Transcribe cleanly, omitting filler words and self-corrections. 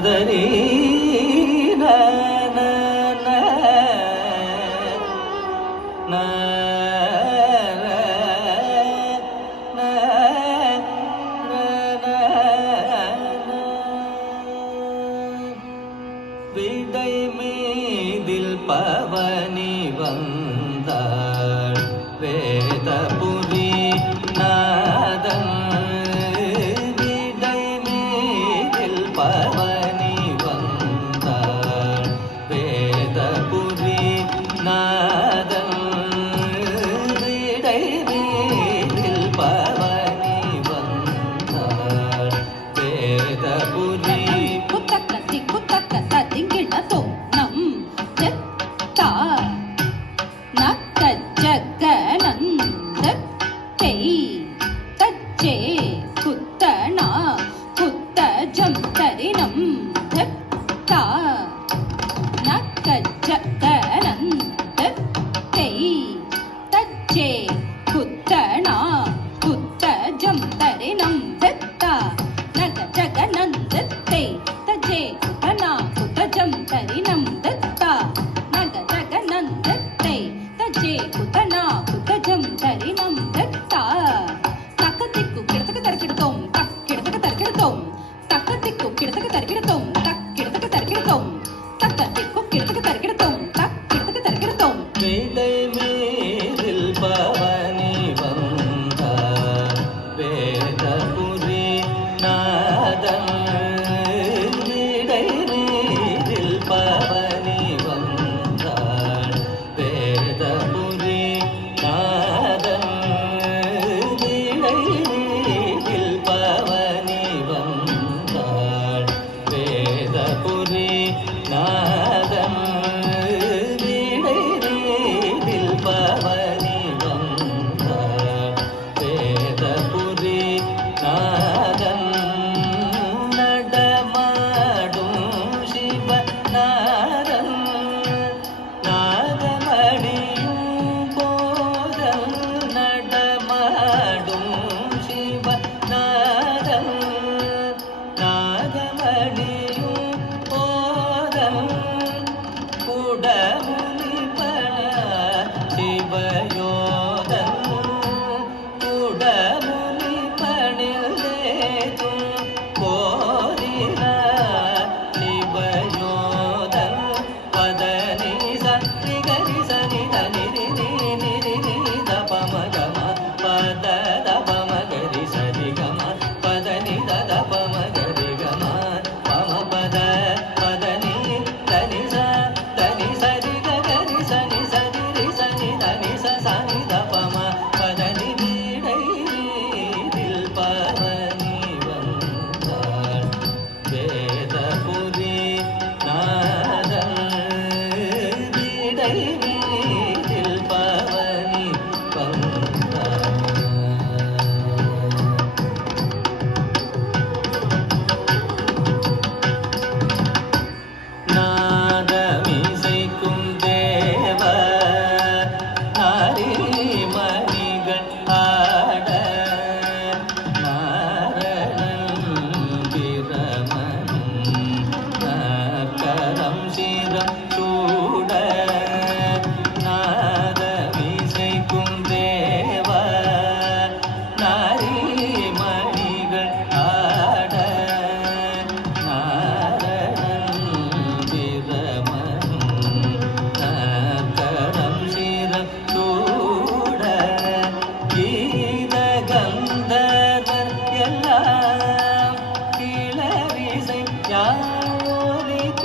பதரி விடை மீதில் பவனி வந்தாள் வேதபுரி நாதன் விடை மீதில் பவனி வந்தாள் வேதபுரி நாதன் விடை மீதில் பவனி வந்தாள் வேதபுரி விடை மீதில் பவனி வந்தாள் வேதபுரி நாதன் விடை மீதில் பவனி வந்தாள் வேதபுரி நாதன் விடை மீதில் பவனி வந்தாள் வேதபுரி நாதன் பவனி வந்தாள் வேதபுரி நாதன் நடமாடும் சிவ நாதன் நாகமணியும் போதல் நடமாடும் சிவ நாதன் நாகமணியும் போதல் குடமுனி சிவயோதன் குடமுனி பணிலேதும் கோரினார் சிவயோதன் பதனி சரி கரி சனி தனிரி நிரி தபமகம பத தபமகரி சரி கம பதனி தபமகரி கம பம பத பதனி தனி தனி சரி கரி சனி சரி சனி தனி சனி தபம பதனி விடை மீதில் பவனி வந்தாள் வேதபுரி நாதன் விடை மீதில் பவனி வந்தாள் நாதமிசைக்கும் தேவ மணிகள் ஆட நாரணன் பிரமன் கரம் சிரம் சூட நாதமிசைக்கும் தேவ மணிகள் ஆட நாரணன் பிரமன் கரம் சிரம் சூட கீத கந்தர் எல்லாம் கிளவிசை யாரிக்க